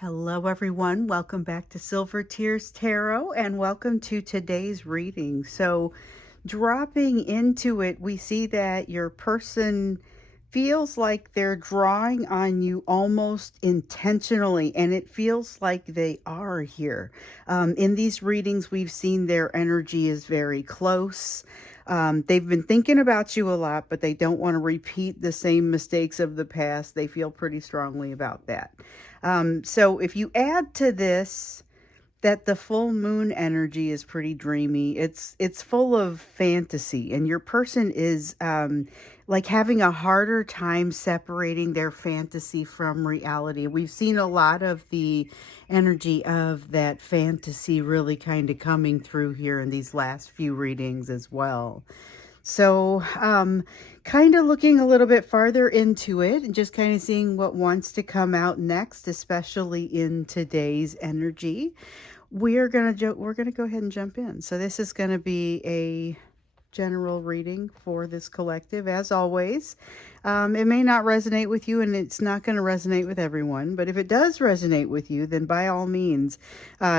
Hello, everyone. Welcome back to Silver Tears Tarot and welcome to today's reading. So, dropping into it, we see that your person feels like they're drawing on you almost intentionally, and it feels like they are here. In these readings, we've seen their energy is very close. They've been thinking about you a lot, but they don't want to repeat the same mistakes of the past. They feel pretty strongly about that. So if you add to this that the full moon energy is pretty dreamy, it's full of fantasy, and your person is like having a harder time separating their fantasy from reality. We've seen a lot of the energy of that fantasy really kind of coming through here in these last few readings as well. So, kind of looking a little bit farther into it and just kind of seeing what wants to come out next, especially in today's energy. We're gonna go ahead and jump in. So this is gonna be a general reading for this collective, as always. It may not resonate with you, and it's not going to resonate with everyone. But if it does resonate with you, then by all means,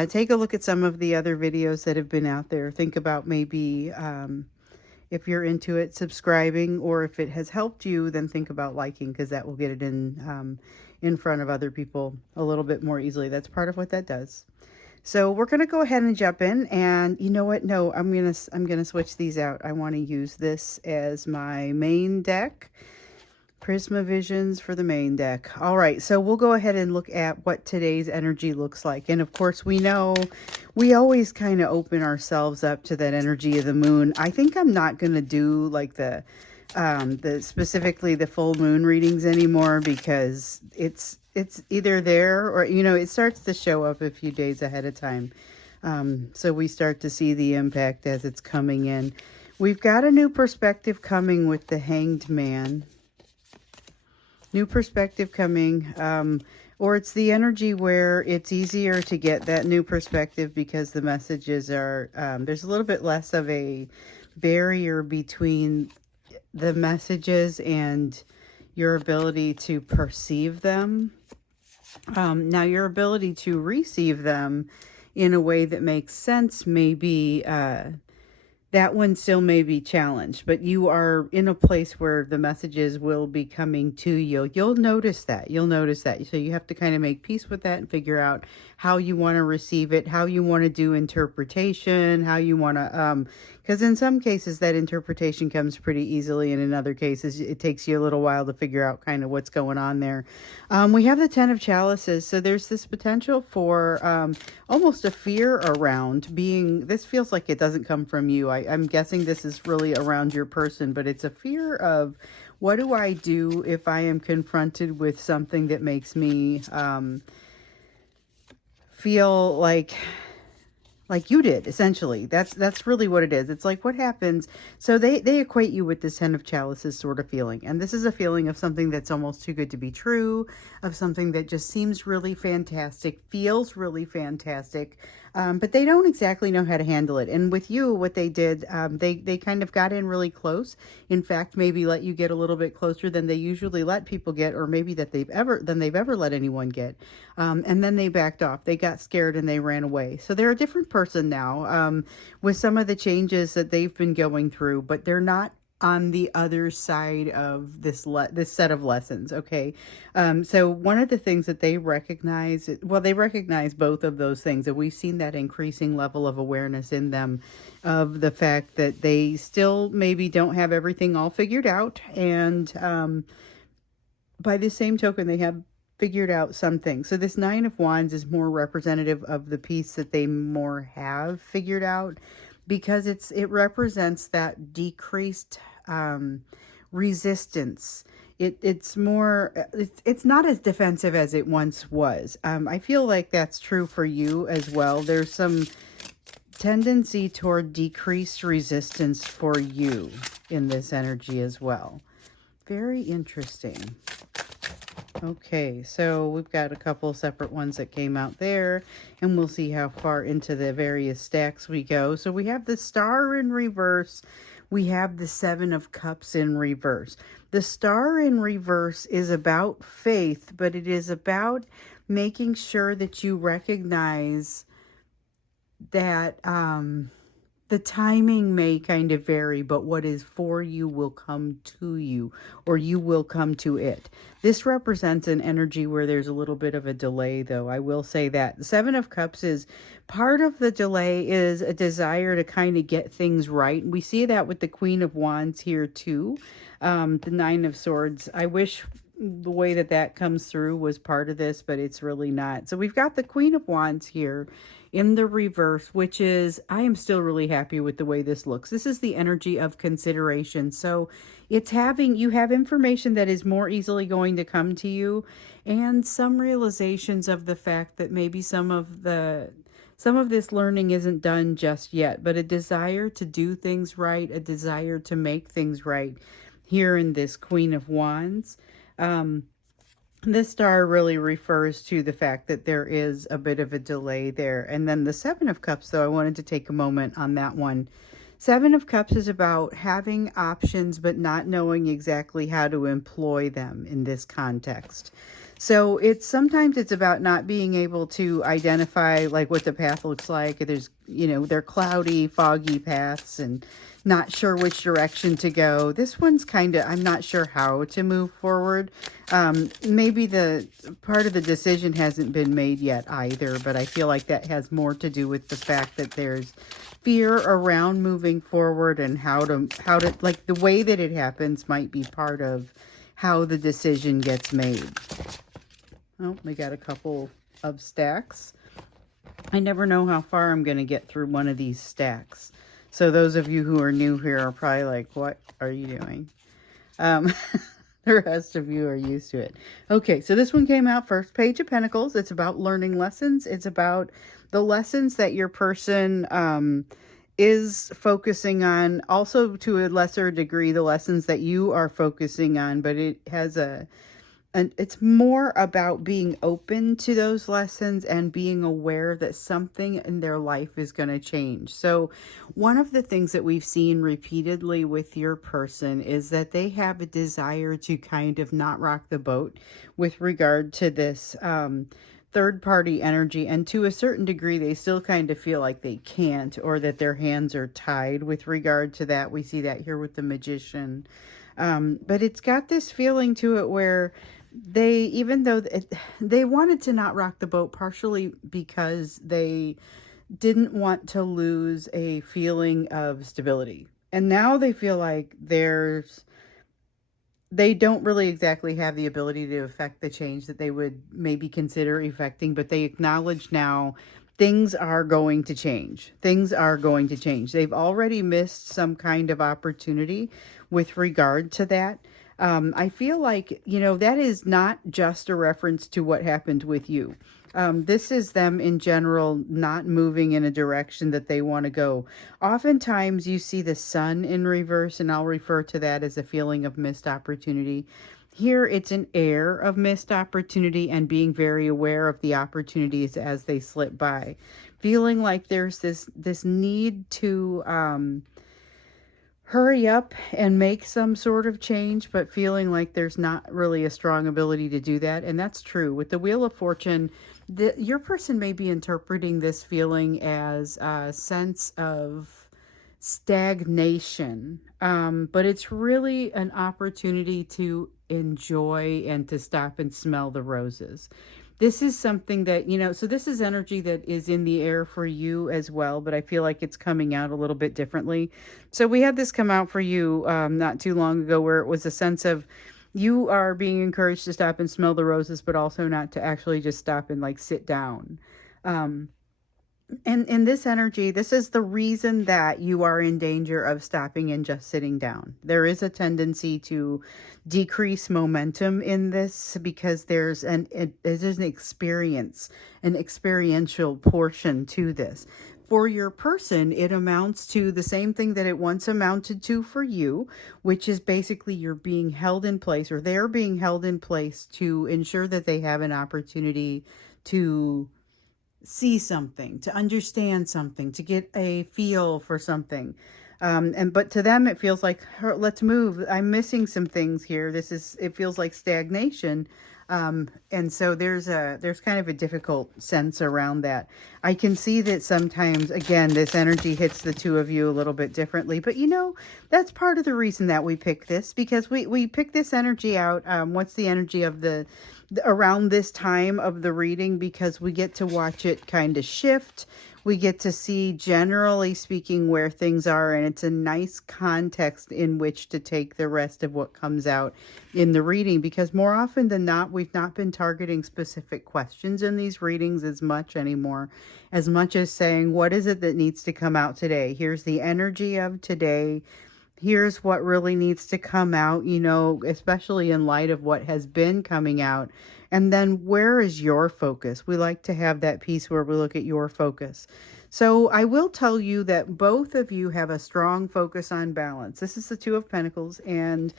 take a look at some of the other videos that have been out there. Think about maybe if you're into it, subscribing, or if it has helped you, then think about liking, because that will get it in front of other people a little bit more easily. That's part of what that does. So we're going to go ahead and jump in, and you know what? No, I'm going to switch these out. I want to use this as my main deck. Prisma Visions for the main deck. All right, so we'll go ahead and look at what today's energy looks like. And of course, we know we always kind of open ourselves up to that energy of the moon. I think I'm not going to do like the specifically the full moon readings anymore, because it's either there or, it starts to show up a few days ahead of time. So we start to see the impact as it's coming in. We've got a new perspective coming with the Hanged Man. New perspective coming, or it's the energy where it's easier to get that new perspective because the messages are, there's a little bit less of a barrier between the messages and your ability to perceive them. Now, your ability to receive them in a way that makes sense may be that one still may be challenged, but you are in a place where the messages will be coming to you. You'll notice that. So you have to kind of make peace with that and figure out how you want to receive it, how you want to do interpretation, how you want to, because in some cases that interpretation comes pretty easily, and in other cases it takes you a little while to figure out kind of what's going on there. We have the Ten of Chalices, so there's this potential for almost a fear around being, this feels like it doesn't come from you. I'm guessing this is really around your person, but it's a fear of, what do I do if I am confronted with something that makes me feel like you did, essentially. That's really what it is. It's like, what happens? So they equate you with this Ten of Chalices sort of feeling. And this is a feeling of something that's almost too good to be true, of something that just seems really fantastic, feels really fantastic, but they don't exactly know how to handle it. And with you, what they did, they kind of got in really close. In fact, maybe let you get a little bit closer than they usually let people get, or maybe that they've ever let anyone get. And then they backed off. They got scared and they ran away. So they're a different person now, with some of the changes that they've been going through, but they're not on the other side of this set of lessons. Okay. So one of the things that they recognize, well, they recognize both of those things, and we've seen that increasing level of awareness in them of the fact that they still maybe don't have everything all figured out. And by the same token, they have figured out something. So this Nine of Wands is more representative of the piece that they more have figured out, because it represents that decreased resistance. It's more, it's not as defensive as it once was. I feel like that's true for you as well. There's some tendency toward decreased resistance for you in this energy as well. Very interesting. Okay, so we've got a couple separate ones that came out there, and we'll see how far into the various stacks we go. So we have the Star in reverse. We have the Seven of Cups in reverse. The Star in reverse is about faith, but it is about making sure that you recognize that the timing may kind of vary, but what is for you will come to you, or you will come to it. This represents an energy where there's a little bit of a delay, though. I will say that. The Seven of Cups is part of the delay is a desire to kind of get things right. We see that with the Queen of Wands here, too. The Nine of Swords. I wish the way that that comes through was part of this, but it's really not. So we've got the Queen of Wands here in the reverse, which is, I am still really happy with the way this looks. This is the energy of consideration. So it's having, you have information that is more easily going to come to you, and some realizations of the fact that maybe some of this learning isn't done just yet, but a desire to do things right, a desire to make things right here in this Queen of Wands. This star really refers to the fact that there is a bit of a delay there. And then the Seven of Cups, though, I wanted to take a moment on that one. Seven of Cups is about having options, but not knowing exactly how to employ them in this context. So sometimes it's about not being able to identify like what the path looks like. There's, they're cloudy, foggy paths and not sure which direction to go. This one's kind of, I'm not sure how to move forward. Maybe the part of the decision hasn't been made yet either, but I feel like that has more to do with the fact that there's fear around moving forward, and how to like the way that it happens might be part of how the decision gets made. Oh, we got a couple of stacks. I never know how far I'm going to get through one of these stacks. So those of you who are new here are probably like, what are you doing? The rest of you are used to it. Okay, so this one came out first. Page of Pentacles. It's about learning lessons. It's about the lessons that your person is focusing on. Also, to a lesser degree, the lessons that you are focusing on. But it has and it's more about being open to those lessons and being aware that something in their life is going to change. So one of the things that we've seen repeatedly with your person is that they have a desire to kind of not rock the boat with regard to this third party energy. And to a certain degree, they still kind of feel like they can't, or that their hands are tied with regard to that. We see that here with the Magician. But it's got this feeling to it where even though they wanted to not rock the boat, partially because they didn't want to lose a feeling of stability. And now they feel like they don't really exactly have the ability to affect the change that they would maybe consider effecting, but they acknowledge now things are going to change. Things are going to change. They've already missed some kind of opportunity with regard to that. I feel like, that is not just a reference to what happened with you. This is them in general not moving in a direction that they want to go. Oftentimes you see the sun in reverse, and I'll refer to that as a feeling of missed opportunity. Here it's an air of missed opportunity and being very aware of the opportunities as they slip by. Feeling like there's this need to hurry up and make some sort of change, but feeling like there's not really a strong ability to do that. And that's true. With the Wheel of Fortune, your person may be interpreting this feeling as a sense of stagnation, but it's really an opportunity to enjoy and to stop and smell the roses. This is something that, so this is energy that is in the air for you as well, but I feel like it's coming out a little bit differently. So we had this come out for you not too long ago, where it was a sense of you are being encouraged to stop and smell the roses, but also not to actually just stop and like sit down. And in this energy, this is the reason that you are in danger of stopping and just sitting down. There is a tendency to decrease momentum in this because there's an experience, an experiential portion to this. For your person, it amounts to the same thing that it once amounted to for you, which is basically you're being held in place, or they're being held in place to ensure that they have an opportunity to see something, to understand something, to get a feel for something. But to them, it feels like, let's move. I'm missing some things here. It feels like stagnation. And so there's kind of a difficult sense around that. I can see that sometimes, again, this energy hits the two of you a little bit differently, but that's part of the reason that we pick this, because we pick this energy out. What's the energy of around this time of the reading, because we get to watch it kind of shift. We get to see, generally speaking, where things are, and it's a nice context in which to take the rest of what comes out in the reading, because more often than not, we've not been targeting specific questions in these readings as much anymore, as much as saying, what is it that needs to come out today? Here's the energy of today. Here's what really needs to come out, especially in light of what has been coming out. And then where is your focus? We like to have that piece where we look at your focus. So I will tell you that both of you have a strong focus on balance. This is the Two of Pentacles, and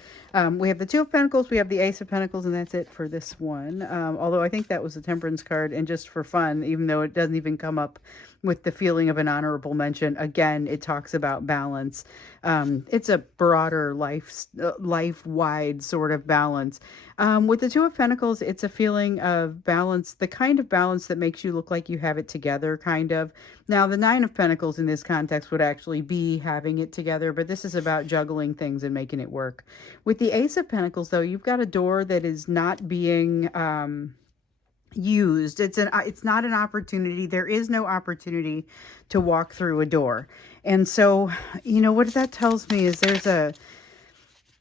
we have the Two of Pentacles, we have the Ace of Pentacles, and that's it for this one. Although I think that was the Temperance card, and just for fun, even though it doesn't even come up with the feeling of an honorable mention, again, it talks about balance. It's a broader life-wide sort of balance. With the Two of Pentacles, it's a feeling of balance, the kind of balance that makes you look like you have it together, kind of. Now, the Nine of Pentacles in this context would actually be having it together, but this is about juggling things and making it work. With the Ace of Pentacles, though, you've got a door that is not being used. It's not an opportunity. There is no opportunity to walk through a door. And so, what that tells me is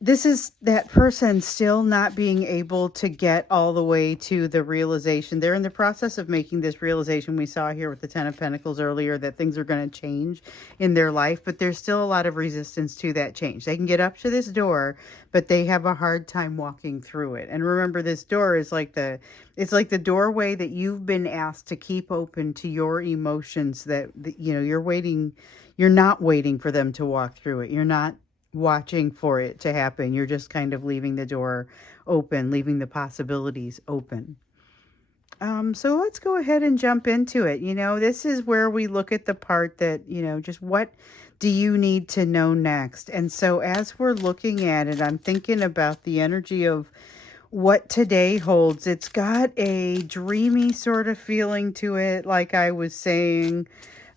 this is that person still not being able to get all the way to the realization. They're in the process of making this realization. We saw here with the Ten of Pentacles earlier that things are going to change in their life, but there's still a lot of resistance to that change. They can get up to this door, but they have a hard time walking through it. And remember, this door is it's like the doorway that you've been asked to keep open to your emotions that you're not waiting for them to walk through it. You're not watching for it to happen. You're just kind of leaving the door open, leaving the possibilities open. So let's go ahead and jump into it. This is where we look at the part that, just what do you need to know next? And so as we're looking at it, I'm thinking about the energy of what today holds. It's got a dreamy sort of feeling to it. Like I was saying,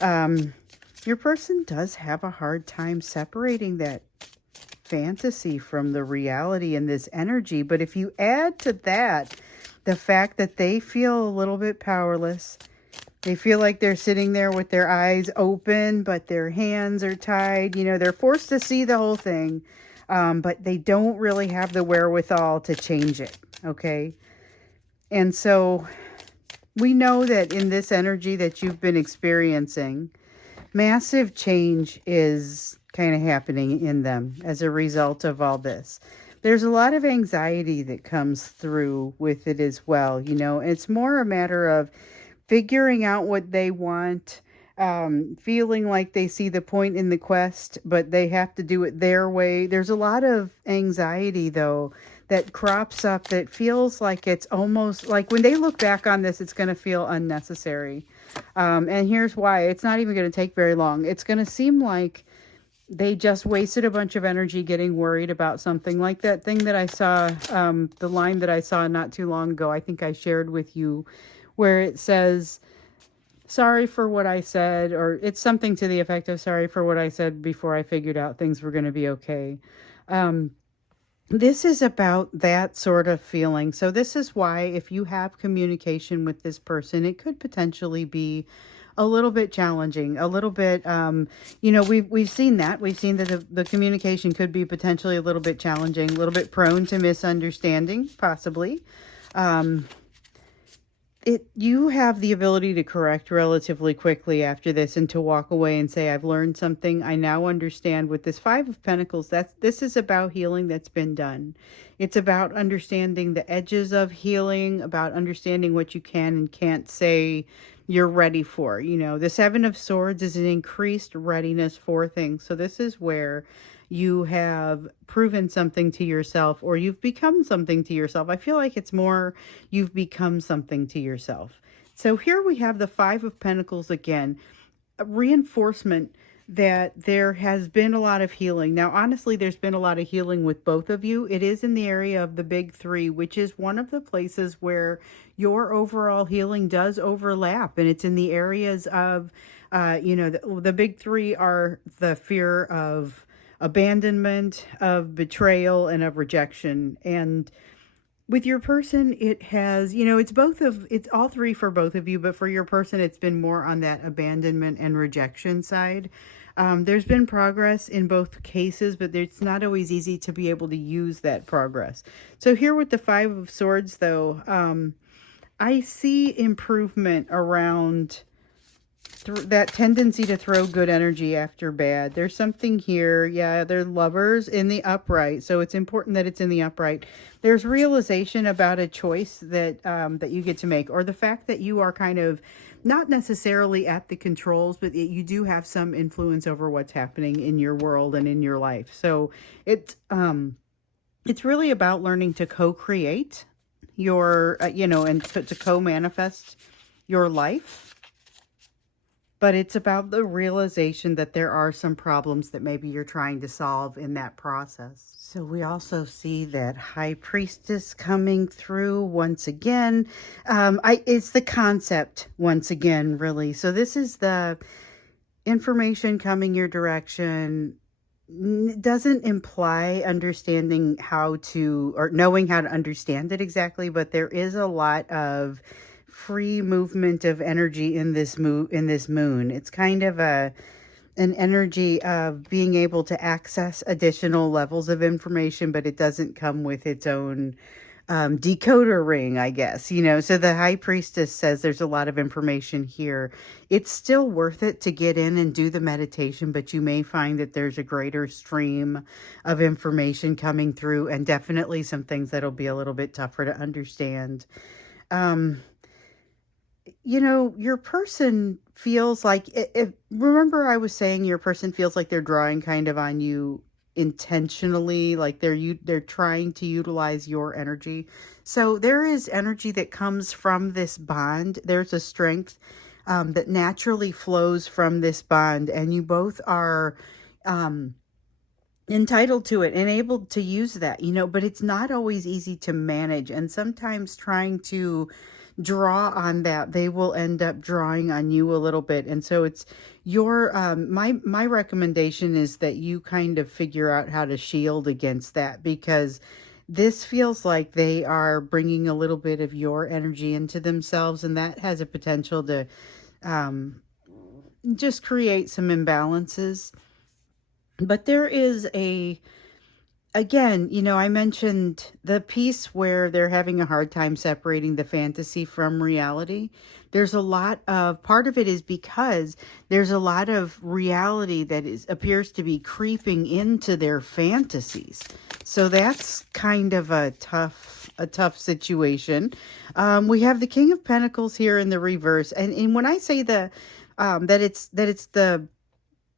your person does have a hard time separating that fantasy from the reality in this energy. But if you add to that the fact that they feel a little bit powerless, they feel like they're sitting there with their eyes open, but their hands are tied. They're forced to see the whole thing, but they don't really have the wherewithal to change it, okay? And so we know that in this energy that you've been experiencing, massive change is kind of happening in them as a result of all this. There's a lot of anxiety that comes through with it as well. It's more a matter of figuring out what they want, feeling like they see the point in the quest, but they have to do it their way. There's a lot of anxiety, though, that crops up that feels like it's almost like when they look back on this, it's going to feel unnecessary. And here's why. It's not even going to take very long. It's going to seem like they just wasted a bunch of energy getting worried about something, like that thing that I saw, the line that I saw not too long ago, I think I shared with you, where it says, sorry for what I said, or it's something to the effect of, sorry for what I said before I figured out things were going to be okay. This is about that sort of feeling. So this is why if you have communication with this person, it could potentially be a little bit challenging, a little bit, we've seen that. We've seen that the communication could be potentially a little bit challenging, a little bit prone to misunderstanding, possibly. You have the ability to correct relatively quickly after this and to walk away and say, I've learned something. I now understand. With this Five of Pentacles, this is about healing that's been done. It's about understanding the edges of healing, about understanding what you can and can't say you're ready for. The Seven of Swords is an increased readiness for things. So this is where you have proven something to yourself, or you've become something to yourself. I feel like it's more you've become something to yourself. So here we have the Five of Pentacles again, a reinforcement that there has been a lot of healing. Now, honestly, there's been a lot of healing with both of you. It is in the area of the big three, which is one of the places where your overall healing does overlap. And it's in the areas of, the big three are the fear of abandonment, of betrayal, and of rejection. And with your person, it has, it's all three for both of you, but for your person, it's been more on that abandonment and rejection side. There's been progress in both cases, but it's not always easy to be able to use that progress. So here with the Five of Swords, though, I see improvement around that tendency to throw good energy after bad. There's something here. Yeah, they're lovers in the upright, so it's important that it's in the upright. There's realization about a choice that you get to make, or the fact that you are kind of not necessarily at the controls, but you do have some influence over what's happening in your world and in your life. So it's really about learning to co-create your, and to co-manifest your life. But it's about the realization that there are some problems that maybe you're trying to solve in that process. So we also see that High Priestess coming through once again. It's the concept once again, really. So this is the information coming your direction. Doesn't imply understanding how to, or knowing how to understand it exactly, but there is a lot of free movement of energy in this moon. It's kind of an energy of being able to access additional levels of information, but it doesn't come with its own decoder ring, I guess. So the High Priestess says there's a lot of information here. It's still worth it to get in and do the meditation, but you may find that there's a greater stream of information coming through, and definitely some things that'll be a little bit tougher to understand. Your person feels like, remember I was saying your person feels like they're drawing kind of on you intentionally, like they're trying to utilize your energy. So there is energy that comes from this bond. There's a strength that naturally flows from this bond, and you both are entitled to it and able to use that, but it's not always easy to manage. And sometimes trying to draw on that, they will end up drawing on you a little bit. And so it's your my recommendation is that you kind of figure out how to shield against that, because this feels like they are bringing a little bit of your energy into themselves, and that has a potential to just create some imbalances. But there is again, I mentioned the piece where they're having a hard time separating the fantasy from reality. There's a lot of, part of it is because there's a lot of reality that appears to be creeping into their fantasies. So that's kind of a tough situation. We have the King of Pentacles here in the reverse. And when I say that it's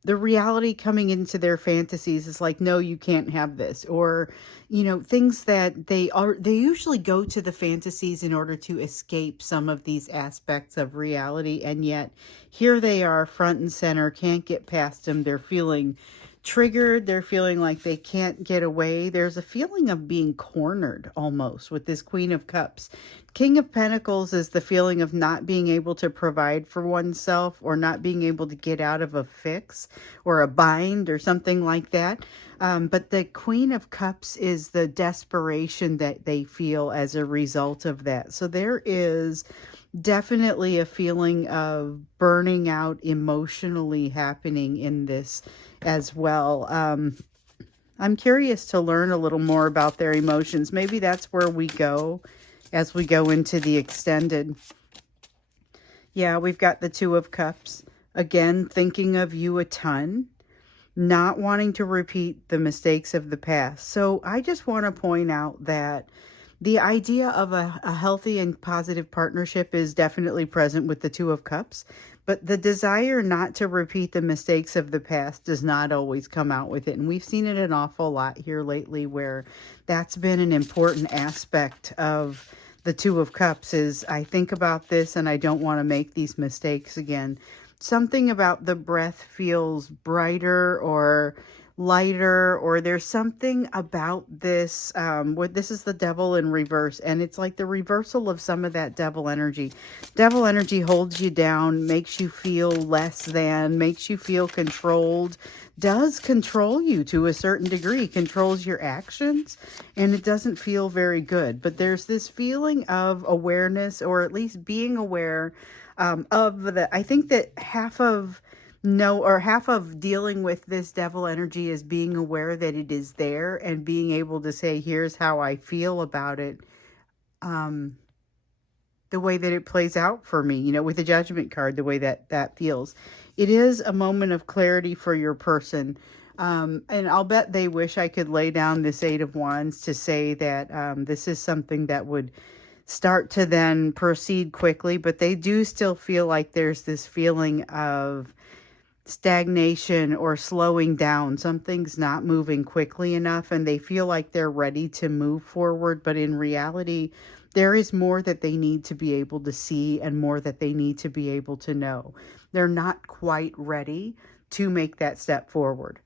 the reality coming into their fantasies is like, no, you can't have this, or things that they usually go to the fantasies in order to escape some of these aspects of reality, and yet here they are front and center, can't get past them. They're feeling triggered, they're feeling like they can't get away. There's a feeling of being cornered almost with this Queen of Cups. King of Pentacles is the feeling of not being able to provide for oneself, or not being able to get out of a fix or a bind or something like that. But the Queen of Cups is the desperation that they feel as a result of that. So there is definitely a feeling of burning out emotionally happening in this as well. I'm curious to learn a little more about their emotions. Maybe that's where we go as we go into the extended. Yeah, we've got the Two of Cups. Again, thinking of you a ton, not wanting to repeat the mistakes of the past. So I just want to point out that the idea of a healthy and positive partnership is definitely present with the Two of Cups, but the desire not to repeat the mistakes of the past does not always come out with it. And we've seen it an awful lot here lately, where that's been an important aspect of the Two of Cups, is I think about this and I don't want to make these mistakes again. something about the breath feels brighter or lighter, or there's something about this what this is the devil in reverse, and it's like the reversal of some of that devil energy holds you down, makes you feel less than, makes you feel controlled, does control you to a certain degree, controls your actions, and it doesn't feel very good. But there's this feeling of awareness, or at least being aware of the, I think that half of dealing with this devil energy is being aware that it is there and being able to say, here's how I feel about it. The way that it plays out for me, with the Judgment card, the way that feels. It is a moment of clarity for your person. And I'll bet they wish I could lay down this Eight of Wands to say that this is something that would start to then proceed quickly, but they do still feel like there's this feeling of stagnation or slowing down. Something's not moving quickly enough, and they feel like they're ready to move forward, but in reality, there is more that they need to be able to see and more that they need to be able to know. They're not quite ready to make that step forward.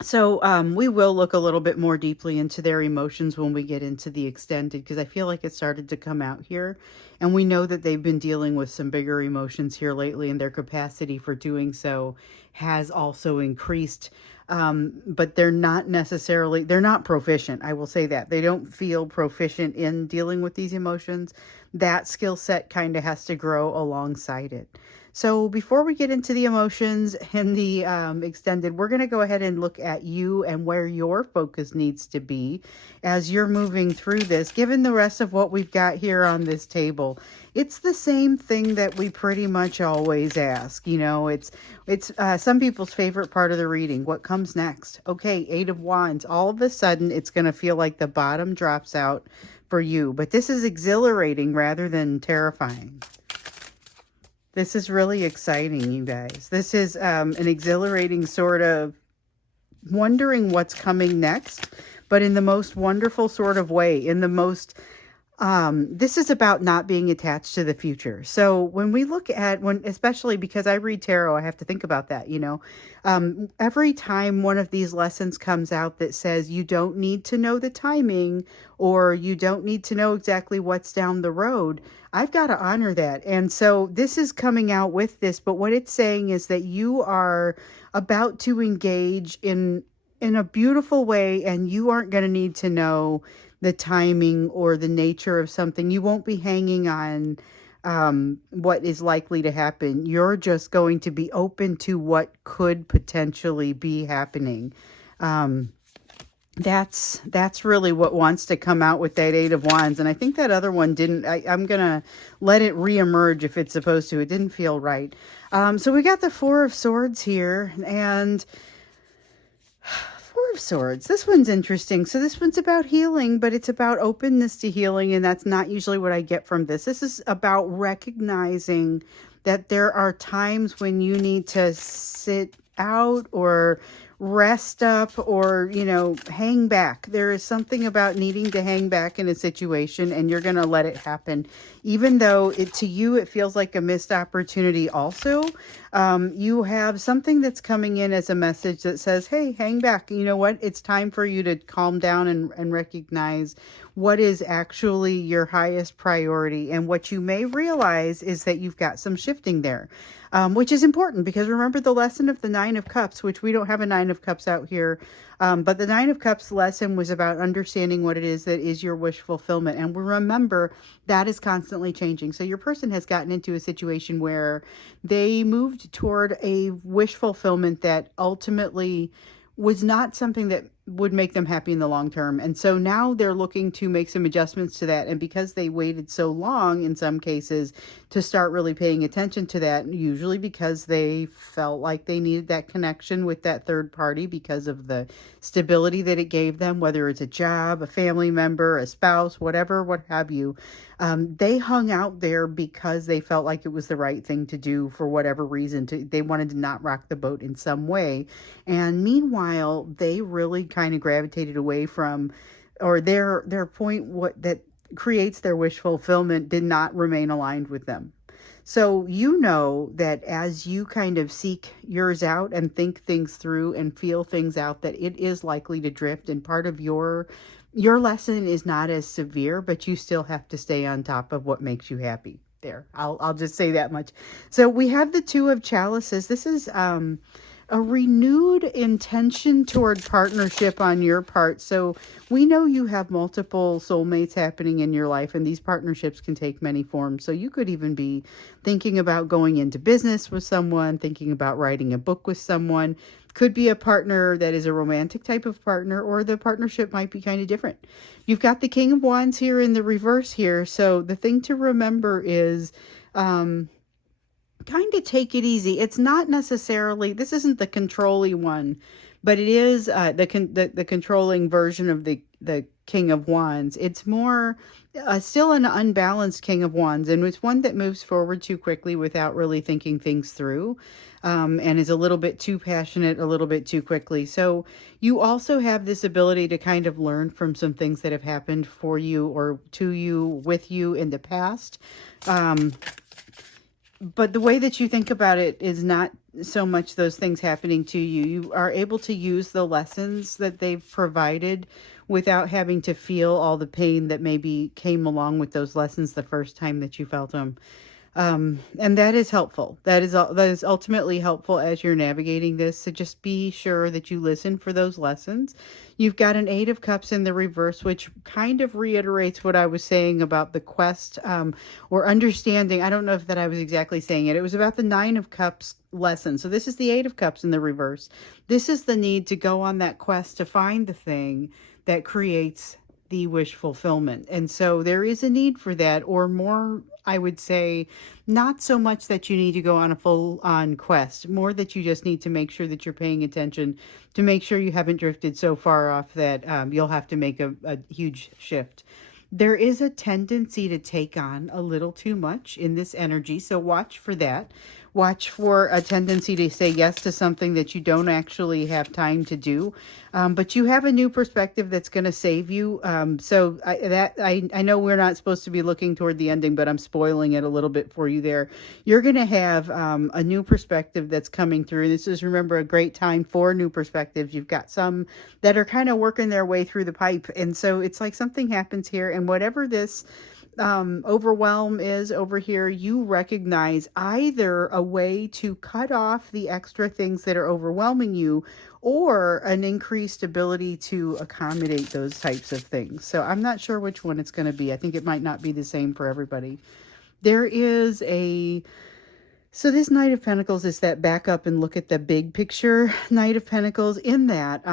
So we will look a little bit more deeply into their emotions when we get into the extended, because I feel like it started to come out here. And we know that they've been dealing with some bigger emotions here lately, and their capacity for doing so has also increased. But they're not proficient. I will say that. They don't feel proficient in dealing with these emotions. That skill set kind of has to grow alongside it. So before we get into the emotions and the extended, we're going to go ahead and look at you and where your focus needs to be as you're moving through this. Given the rest of what we've got here on this table, it's the same thing that we pretty much always ask. It's some people's favorite part of the reading. What comes next? Okay, Eight of Wands. All of a sudden, it's going to feel like the bottom drops out for you. But this is exhilarating rather than terrifying. This is really exciting, you guys. This is an exhilarating sort of wondering what's coming next, but in the most wonderful sort of way, in the most, this is about not being attached to the future. So when we look at, especially because I read tarot, I have to think about that, every time one of these lessons comes out that says you don't need to know the timing or you don't need to know exactly what's down the road, I've got to honor that. And so this is coming out with this, but what it's saying is that you are about to engage in a beautiful way, and you aren't going to need to know the timing or the nature of something. You won't be hanging on what is likely to happen. You're just going to be open to what could potentially be happening. That's really what wants to come out with that Eight of Wands. And I think that other one didn't. I'm going to let it reemerge if it's supposed to. It didn't feel right. So we got the Four of Swords here, and Four of Swords. This one's interesting. So this one's about healing, but it's about openness to healing, and that's not usually what I get from this. This is about recognizing that there are times when you need to sit out or rest up or, hang back. There is something about needing to hang back in a situation, and you're going to let it happen. Even though to you, it feels like a missed opportunity also. You have something that's coming in as a message that says, hey, hang back. You know what? It's time for you to calm down and recognize what is actually your highest priority. And what you may realize is that you've got some shifting there. Which is important, because remember the lesson of the Nine of Cups, which we don't have a Nine of Cups out here. But the Nine of Cups lesson was about understanding what it is that is your wish fulfillment. And we remember that is constantly changing. So your person has gotten into a situation where they moved toward a wish fulfillment that ultimately was not something that would make them happy in the long term. And so now they're looking to make some adjustments to that. And because they waited so long in some cases to start really paying attention to that, usually because they felt like they needed that connection with that third party because of the stability that it gave them, whether it's a job, a family member, a spouse, whatever, what have you. They hung out there because they felt like it was the right thing to do for whatever reason. They wanted to not rock the boat in some way. And meanwhile, they really kind of gravitated away from, or their point, what that creates their wish fulfillment did not remain aligned with them. So you know that as you kind of seek yours out and think things through and feel things out, that it is likely to drift, and part of your lesson is not as severe, but you still have to stay on top of what makes you happy. There, I'll just say that much. So we have the Two of Chalices. This is a renewed intention toward partnership on your part. So we know you have multiple soulmates happening in your life, and these partnerships can take many forms. So you could even be thinking about going into business with someone, thinking about writing a book with someone. Could be a partner that is a romantic type of partner, or the partnership might be kind of different. You've got the King of Wands here in the reverse here. So the thing to remember is, kind of take it easy. It's not necessarily, this isn't the controlling one, but it is the controlling version of the King of Wands. It's more still an unbalanced King of Wands, and it's one that moves forward too quickly without really thinking things through, and is a little bit too passionate, a little bit too quickly. So you also have this ability to kind of learn from some things that have happened for you or to you, with you in the past. But the way that you think about it is not so much those things happening to you. You are able to use the lessons that they've provided without having to feel all the pain that maybe came along with those lessons the first time that you felt them. And that is helpful. That is ultimately helpful as you're navigating this. So just be sure that you listen for those lessons. You've got an Eight of Cups in the reverse, which kind of reiterates what I was saying about the quest, or understanding. I don't know if that I was exactly saying it. It was about the Nine of Cups lesson. So this is the Eight of Cups in the reverse. This is the need to go on that quest to find the thing that creates the wish fulfillment. And so there is a need for that, or more, I would say, not so much that you need to go on a full-on quest, more that you just need to make sure that you're paying attention to make sure you haven't drifted so far off that you'll have to make a huge shift. There is a tendency to take on a little too much in this energy, so watch for that. Watch for a tendency to say yes to something that you don't actually have time to do. But you have a new perspective that's going to save you. So I know we're not supposed to be looking toward the ending, but I'm spoiling it a little bit for you there. You're going to have a new perspective that's coming through. This is, remember, a great time for new perspectives. You've got some that are kind of working their way through the pipe. And so it's like something happens here, and whatever this overwhelm is over here, you recognize either a way to cut off the extra things that are overwhelming you, or an increased ability to accommodate those types of things. So I'm not sure which one it's going to be. I think it might not be the same for everybody. There is so this Knight of Pentacles is that back up and look at the big picture Knight of Pentacles. In that,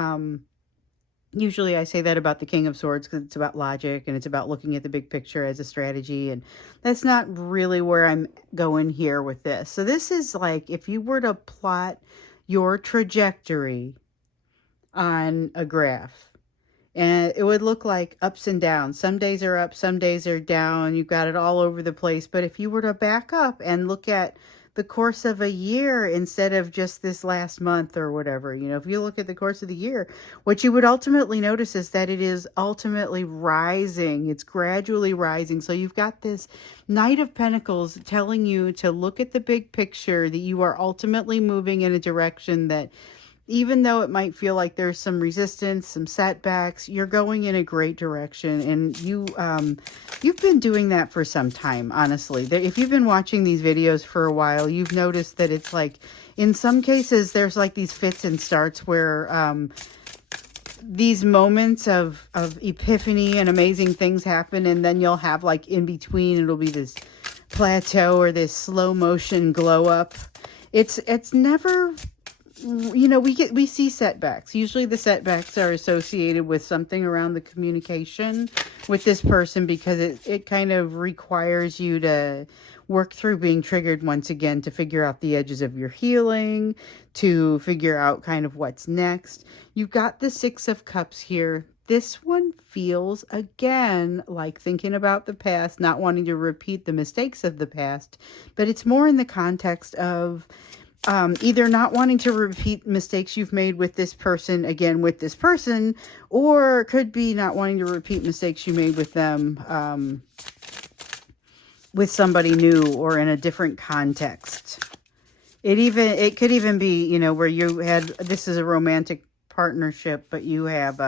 usually I say that about the King of Swords because it's about logic and it's about looking at the big picture as a strategy. And that's not really where I'm going here with this. So this is like if you were to plot your trajectory on a graph, and it would look like ups and downs. Some days are up, some days are down. You've got it all over the place. But if you were to back up and look at the course of a year instead of just this last month or whatever, if you look at the course of the year, what you would ultimately notice is that it is ultimately rising. It's gradually rising. So you've got this Knight of Pentacles telling you to look at the big picture, that you are ultimately moving in a direction that, even though it might feel like there's some resistance, some setbacks, you're going in a great direction. And you've been doing that for some time, honestly. If you've been watching these videos for a while, you've noticed that it's like, in some cases, there's like these fits and starts where these moments of epiphany and amazing things happen. And then you'll have like in between, it'll be this plateau or this slow motion glow up. It's never... we see setbacks. Usually the setbacks are associated with something around the communication with this person, because it kind of requires you to work through being triggered once again to figure out the edges of your healing, to figure out kind of what's next. You've got the Six of Cups here. This one feels, again, like thinking about the past, not wanting to repeat the mistakes of the past, but it's more in the context of either not wanting to repeat mistakes you've made with this person again with this person, or could be not wanting to repeat mistakes you made with them with somebody new or in a different context. It could even be, you know, where you had, this is a romantic partnership, but you have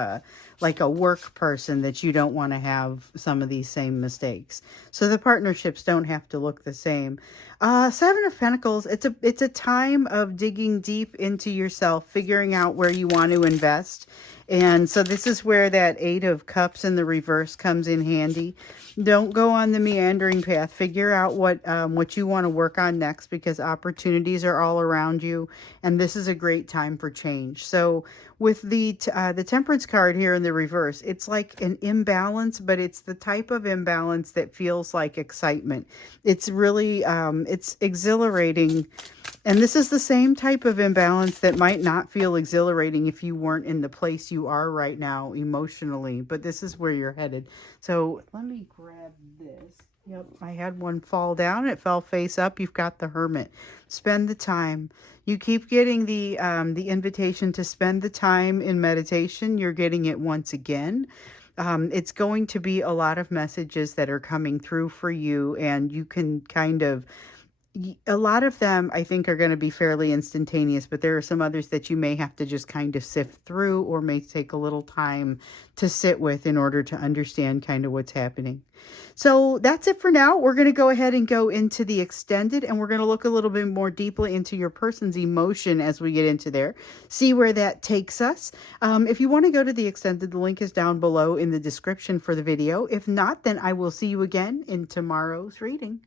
like a work person that you don't want to have some of these same mistakes. So the partnerships don't have to look the same. Seven of Pentacles, it's a time of digging deep into yourself, figuring out where you want to invest. And so this is where that Eight of Cups in the reverse comes in handy. Don't go on the meandering path. Figure out what you want to work on next, because opportunities are all around you, and this is a great time for change. So with the Temperance card here in the reverse, it's like an imbalance, but it's the type of imbalance that feels like excitement. It's really it's exhilarating. And this is the same type of imbalance that might not feel exhilarating if you weren't in the place you are right now emotionally, but this is where you're headed. So let me grab this. Yep, I had one fall down. It fell face up. You've got the Hermit. Spend the time. You keep getting the invitation to spend the time in meditation. You're getting it once again. It's going to be a lot of messages that are coming through for you, and you can kind of, a lot of them I think are going to be fairly instantaneous, but there are some others that you may have to just kind of sift through, or may take a little time to sit with in order to understand kind of what's happening. So that's it for now. We're going to go ahead and go into the extended, and we're going to look a little bit more deeply into your person's emotion as we get into there, see where that takes us. If you want to go to the extended, the link is down below in the description for the video. If not, then I will see you again in tomorrow's reading.